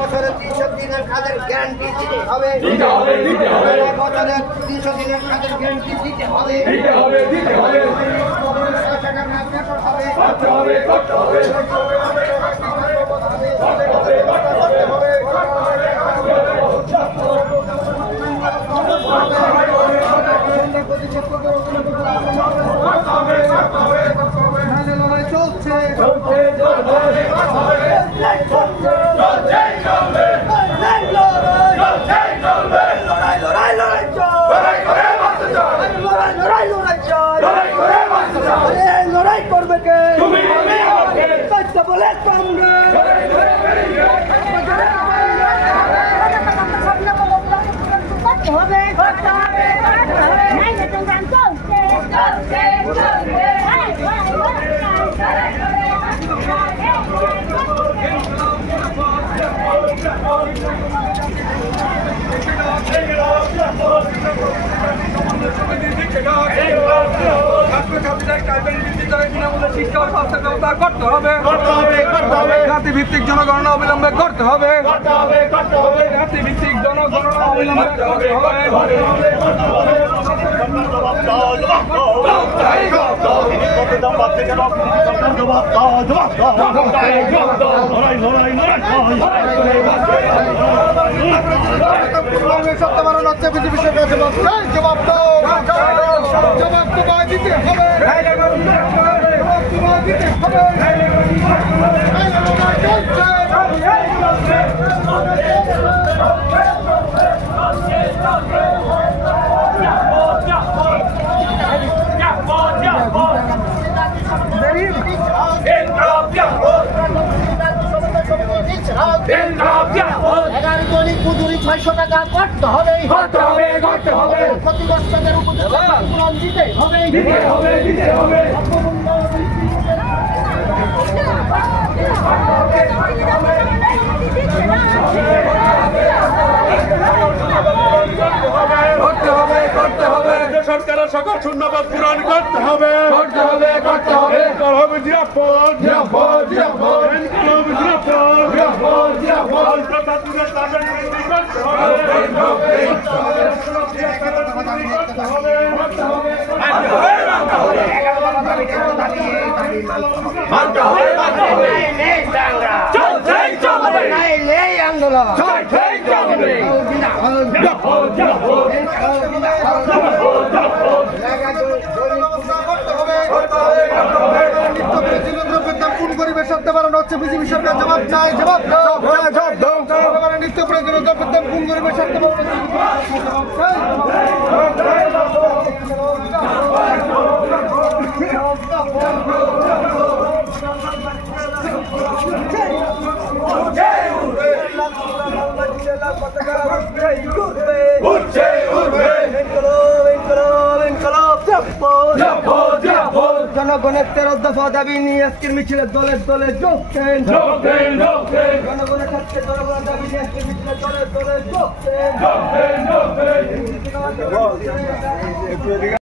বছরের 300 দিনের কাজের গ্যারান্টি দিতে হবে, বছরের 300 দিনের কাজের গ্যারান্টি দিতে হবে। লড়াই করবে কে? বলে জাতিভিত্তিক জনগণনা অবিলম্বে করতে হবে, জাতিভিত্তিক জনগণনা অবিলম্বে করতে হবে। জবাব দাও, জবাব তোমায় দিতে হবে, দিতে হবে। মজুরি 600 টাকা করতে হবে, ক্ষতিগ্রস্তদের উপযুক্ত দিতে হবে। সরকারের সকল শূন্যপদ পূরণ করতে হবে, বিজেপি সরকার জবাব চায়, জবাব দাও। নিত্য প্রয়োজনীয় দ্রব্যের দাম কোন গরিবের স্বার্থে জনগণের 13 দফা দাবি নিয়ে আজকের মিছিলে দলে দলে যোগ দেন, জনগণের স্বার্থে জনগণের দাবি নিয়ে আজকের মিছিলে দলে দলে যোগ দেন।